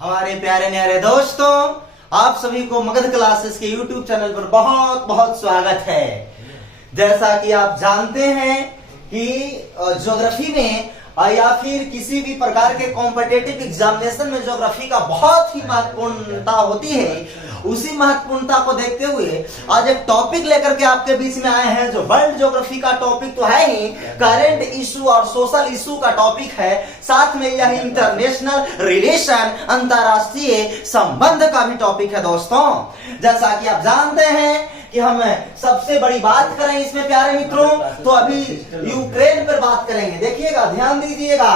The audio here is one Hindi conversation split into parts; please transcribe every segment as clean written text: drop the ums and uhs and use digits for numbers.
हमारे प्यारे न्यारे दोस्तों, आप सभी को मगध क्लासेस के YouTube चैनल पर बहुत बहुत स्वागत है। जैसा कि आप जानते हैं कि ज्योग्राफी में या फिर किसी भी प्रकार के कॉम्पिटिटिव एग्जामिनेशन में ज्योग्राफी का बहुत ही महत्वपूर्णता होती है। उसी महत्वपूर्णता को देखते हुए आज एक टॉपिक लेकर के आपके बीच में आए हैं, जो वर्ल्ड ज्योग्राफी का टॉपिक तो है ही, करंट इशू और सोशल इशू का टॉपिक है। साथ में यह इंटरनेशनल रिलेशन, अंतरराष्ट्रीय संबंध का भी टॉपिक है। दोस्तों, जैसा कि आप जानते हैं कि हम सबसे बड़ी बात करें इसमें प्यारे मित्रों, तो अभी यूक्रेन पर बात करेंगे। देखिएगा, ध्यान दीजिएगा,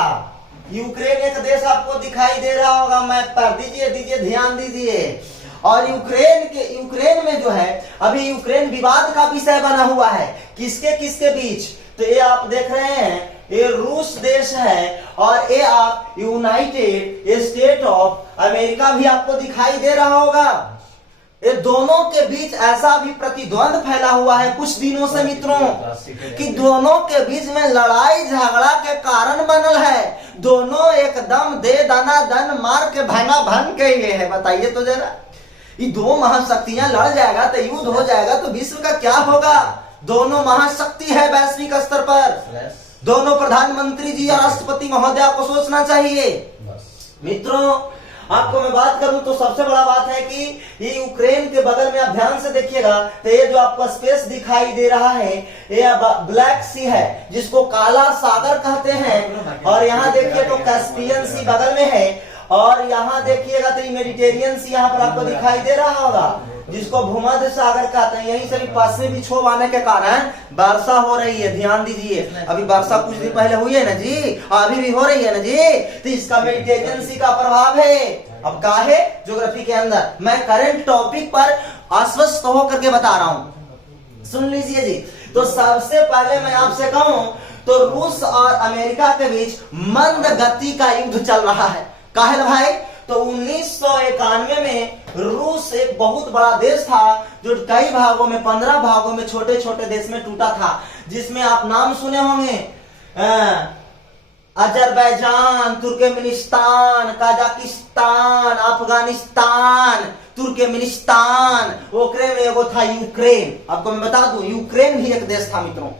यूक्रेन एक देश आपको दिखाई दे रहा होगा, मैप पर दीजिए ध्यान दीजिए। और यूक्रेन में जो है अभी यूक्रेन विवाद का विषय बना हुआ है। किसके किसके बीच? तो ये आप देख रहे हैं, ये रूस देश है और ये आप यूनाइटेड स्टेट ऑफ अमेरिका भी आपको दिखाई दे रहा होगा। ये दोनों के बीच ऐसा भी प्रतिद्वंद फैला हुआ है कुछ दिनों से मित्रों, कि दोनों के बीच में लड़ाई झगड़ा के कारण बनल है। दोनों एकदम दे दना दन मार के भना भन के लिए है। बताइए तो जरा, ये दो महाशक्तियां लड़ जाएगा तो युद्ध हो जाएगा तो विश्व का क्या होगा? दोनों महाशक्ति है वैश्विक स्तर पर। दोनों प्रधानमंत्री जी और राष्ट्रपति महोदया को सोचना चाहिए। मित्रों, आपको मैं बात करूं तो सबसे बड़ा बात है कि ये यूक्रेन के बगल में आप ध्यान से देखिएगा तो ये जो आपको स्पेस दिखाई दे रहा है, ये ब्लैक सी है, जिसको काला सागर कहते हैं। और यहाँ देखिए तो कैस्पियन सी बगल में है, और यहाँ देखिएगा तो मेडिटेरियन सी यहाँ पर आपको दिखाई दे रहा होगा, जिसको भूमध्य सागर कहते हैं। यहीं से भी पश्चिमी विक्षोभ आने के कारण वर्षा हो रही है। ध्यान दीजिए, अभी वर्षा कुछ दिन पहले हुई है ना जी, अभी भी हो रही है ना जी, तो इसका मेडिटेरियन सी का प्रभाव है। अब का है ज्योग्राफी के अंदर, मैं करंट टॉपिक पर आश्वस्त होकर के बता रहा हूं, सुन लीजिए जी। तो सबसे पहले मैं आपसे कहूं तो रूस और अमेरिका के बीच मंद गति का युद्ध चल रहा है। काहे भाई? तो 1991 में रूस एक बहुत बड़ा देश था, जो कई भागों में 15 भागों में छोटे छोटे देश में टूटा था, जिसमें आप नाम सुने होंगे, Azerbaijan, Turkmenistan, Kazakhstan, Afghanistan, Turkmenistan. ओकरे में एगो था यूक्रेन। आपको मैं बता दूं, यूक्रेन भी एक देश था मित्रों।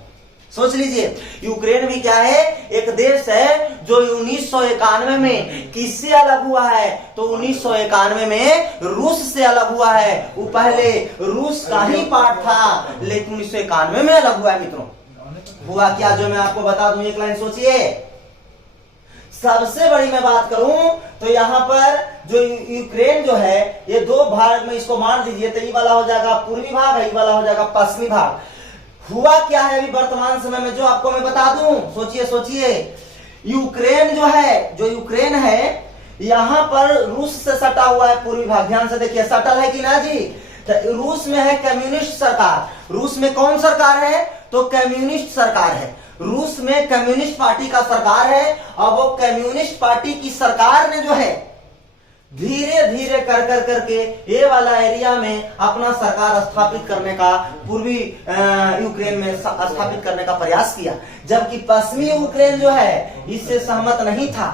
सोच लीजिए, यूक्रेन भी क्या है? एक देश है जो 1991 में किससे अलग हुआ है? तो 1991 में रूस से अलग हुआ है। वो पहले रूस का ही पार्ट था, लेकिन 1991 में अलग हुआ है मित्रों। हुआ क्या, जो मैं आपको बता दूं, एक लाइन सोचिए। सबसे बड़ी मैं बात करूं तो यहाँ पर जो यूक्रेन जो है, ये दो भाग में इसको मार दीजिए तो ये वाला हो जाएगा पूर्वी भाग, ये वाला हो जाएगा पश्चिमी भाग। हुआ क्या है अभी वर्तमान समय में, जो आपको मैं बता दूं, सोचिए। यूक्रेन जो यूक्रेन है, यहाँ पर रूस से सटा हुआ है पूर्वी भाग। ध्यान से देखिए, सटल है कि ना जी? तो रूस में है कम्युनिस्ट सरकार। रूस में कौन सरकार है? तो कम्युनिस्ट सरकार है। रूस में कम्युनिस्ट पार्टी का सरकार है। और वो कम्युनिस्ट पार्टी की सरकार ने जो है धीरे धीरे कर करके ये वाला एरिया में अपना सरकार स्थापित करने का, पूर्वी यूक्रेन में स्थापित करने का प्रयास किया, जबकि पश्चिमी यूक्रेन जो है इससे सहमत नहीं था।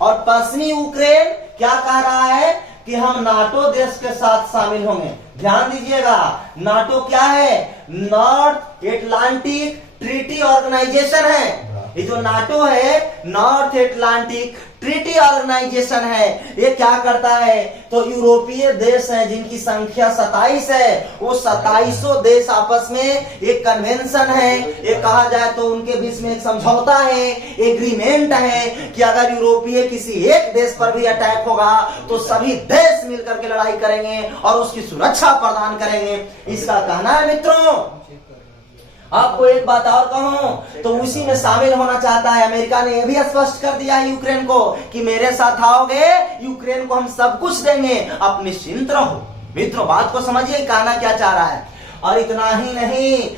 और पश्चिमी यूक्रेन क्या कह रहा है कि हम नाटो देश के साथ शामिल होंगे। ध्यान दीजिएगा, नाटो क्या है? नॉर्थ एटलांटिक ट्रीटी ऑर्गेनाइजेशन है। ये जो नाटो है, नॉर्थ एटलांटिक ट्रीटी ऑर्गेनाइजेशन है। ये क्या करता है? तो यूरोपीय देश हैं जिनकी संख्या 27 है, वो 27 देश आपस में एक कन्वेंशन है, ये कहा जाए तो उनके बीच में एक समझौता है, एग्रीमेंट है कि अगर यूरोपीय किसी एक देश पर भी अटैक होगा तो सभी देश मिलकर के लड़ाई करेंगे और उसकी सुरक्षा प्रदान करेंगे, इसका कहना है मित्रों। आपको एक बात और कहूं तो उसी में शामिल होना चाहता है अमेरिका ने। यह भी स्पष्ट कर दिया है यूक्रेन को कि मेरे साथ आओगे, यूक्रेन को हम सब कुछ देंगे, आप निश्चिंत रहो। मित्रों, बात को समझिए, कहना क्या चाह रहा है। और इतना ही नहीं,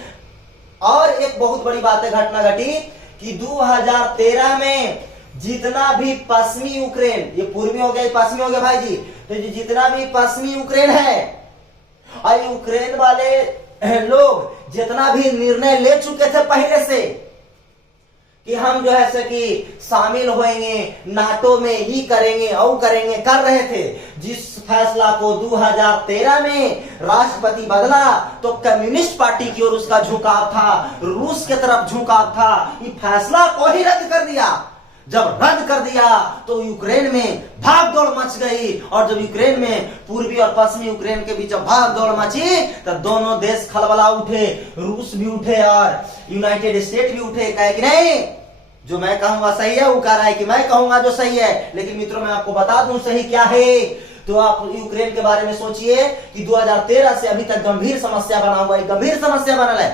और एक बहुत बड़ी बात है, घटना घटी कि 2013 में जितना भी पश्चिमी यूक्रेन, ये पूर्वी हो गया, पश्चिमी हो गया भाई जी, तो जितना भी पश्चिमी यूक्रेन है और यूक्रेन वाले लोग जितना भी निर्णय ले चुके थे पहले से, कि हम जो है कि शामिल होंगे नाटो में, ही करेंगे और करेंगे, कर रहे थे। जिस फैसला को 2013 में राष्ट्रपति बदला तो कम्युनिस्ट पार्टी की ओर उसका झुकाव था, रूस की तरफ झुकाव था। ये फैसला को ही रद्द कर दिया। जब रद्द कर दिया तो यूक्रेन में भाग दौड़ मच गई, और जब यूक्रेन में पूर्वी और पश्चिमी यूक्रेन के बीच भाग दौड़ मची तो दोनों देश खलबला उठे, रूस भी उठे और यूनाइटेड स्टेट भी उठे। कहे कि नहीं, जो मैं कहूंगा सही है, वो कह रहा है कि मैं कहूंगा जो सही है। लेकिन मित्रों मैं आपको बता दूं सही क्या है। तो आप यूक्रेन के बारे में सोचिए कि 2013 से अभी तक गंभीर समस्या बना हुआ है, गंभीर समस्या बनल है,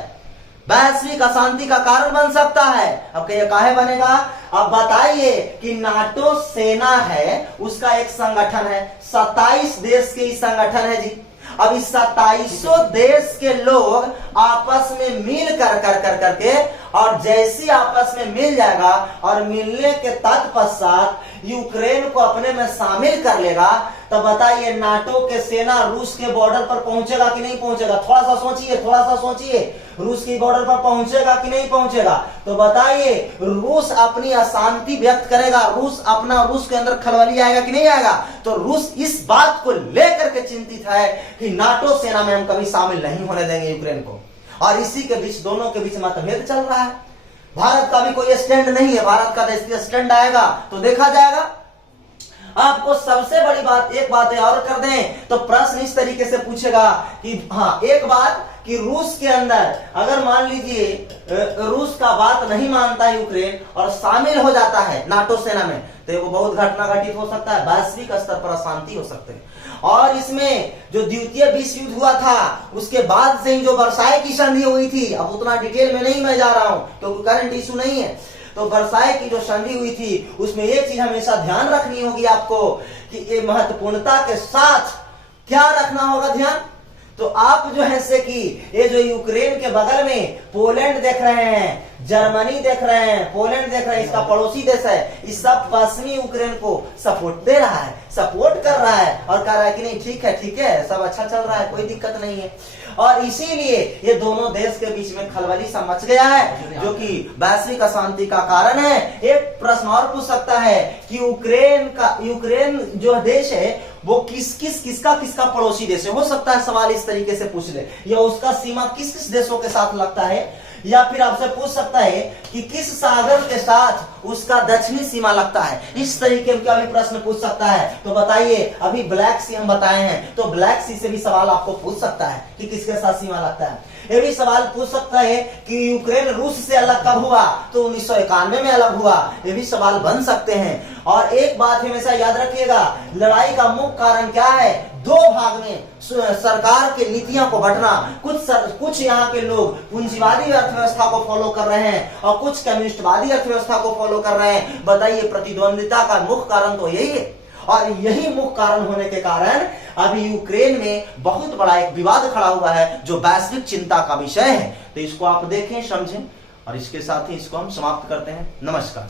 वैश्विक अशांति का कारण बन सकता है। अब कहिए काहे बनेगा? अब बताइए कि नाटो सेना है, उसका एक संगठन है, 27 देश के संगठन है जी। अब इस 27 देश के लोग आपस में मिल करके और जैसी आपस में मिल जाएगा और मिलने के तत्पश्चात यूक्रेन को अपने में शामिल कर लेगा, तो बताइए नाटो के सेना रूस के बॉर्डर पर पहुंचेगा कि नहीं पहुंचेगा? थोड़ा सा सोचिए, रूस की बॉर्डर पर पहुंचेगा कि नहीं पहुंचेगा? तो बताइए रूस अपनी अशांति व्यक्त करेगा, रूस के अंदर खलबली आएगा कि नहीं आएगा? तो रूस इस बात को लेकर के चिंतित है कि नाटो सेना में हम कभी शामिल नहीं होने देंगे यूक्रेन को। और इसी के बीच दोनों के बीच मतभेद चल रहा है। भारत का भी कोई स्टैंड नहीं है, भारत का स्टैंड आएगा तो देखा जाएगा। आपको सबसे बड़ी बात, एक बात और कर दें तो प्रश्न इस तरीके से पूछेगा कि हाँ, एक बात कि रूस के अंदर अगर मान लीजिए रूस का बात नहीं मानता है यूक्रेन और शामिल हो जाता है नाटो सेना में, तो वो बहुत घटना घटित हो सकता है, वैश्विक स्तर पर अशांति हो सकते हैं। और इसमें जो द्वितीय विश्व युद्ध हुआ था उसके बाद से ही जो वर्साई की संधि हुई थी, अब उतना डिटेल में नहीं मैं जा रहा हूं क्योंकि करंट इशू नहीं है, तो वर्साई की जो संधि हुई थी उसमें एक चीज हमेशा ध्यान रखनी होगी आपको कि ये महत्वपूर्णता के साथ क्या रखना होगा ध्यान। तो आप जो है से कि ये जो यूक्रेन के बगल में पोलैंड देख रहे हैं, जर्मनी देख रहे हैं, पोलैंड देख रहे हैं, इसका पड़ोसी देश है, इस सब पश्चिमी यूक्रेन को सपोर्ट दे रहा है, सपोर्ट कर रहा है और कह रहा है कि नहीं ठीक है सब अच्छा चल रहा है, कोई दिक्कत नहीं है। और इसीलिए ये दोनों देश के बीच में खलबली सा मच गया है जो कि वैश्विक अशांति का कारण है। एक प्रश्न और पूछ सकता है कि यूक्रेन जो देश है वो किसका पड़ोसी देश है? हो सकता है सवाल इस तरीके से पूछ ले, या उसका सीमा किस देशों के साथ लगता है, या फिर आपसे पूछ सकता है कि किस सागर के साथ उसका दक्षिणी सीमा लगता है। इस तरीके का भी प्रश्न पूछ सकता है। तो बताइए, अभी ब्लैक सी हम बताए हैं, तो ब्लैक सी से भी सवाल आपको पूछ सकता है कि किसके साथ सीमा लगता है। ये भी सवाल पूछ सकता है कि यूक्रेन रूस से अलग कब हुआ? तो 1991 में अलग हुआ। ये भी सवाल बन सकते हैं। और एक बात हमेशा याद रखिएगा, लड़ाई का मुख्य कारण क्या है? दो भाग में सरकार की नीतियों को बांटना। कुछ यहाँ के लोग पूंजीवादी अर्थव्यवस्था को फॉलो कर रहे हैं और कुछ कम्युनिस्टवादी अर्थव्यवस्था को फॉलो कर रहे हैं। बताइए, प्रतिद्वंदिता का मुख्य कारण तो यही है। और यही मुख्य कारण होने के कारण अभी यूक्रेन में बहुत बड़ा एक विवाद खड़ा हुआ है जो वैश्विक चिंता का विषय है। तो इसको आप देखें, समझें, और इसके साथ ही इसको हम समाप्त करते हैं। नमस्कार।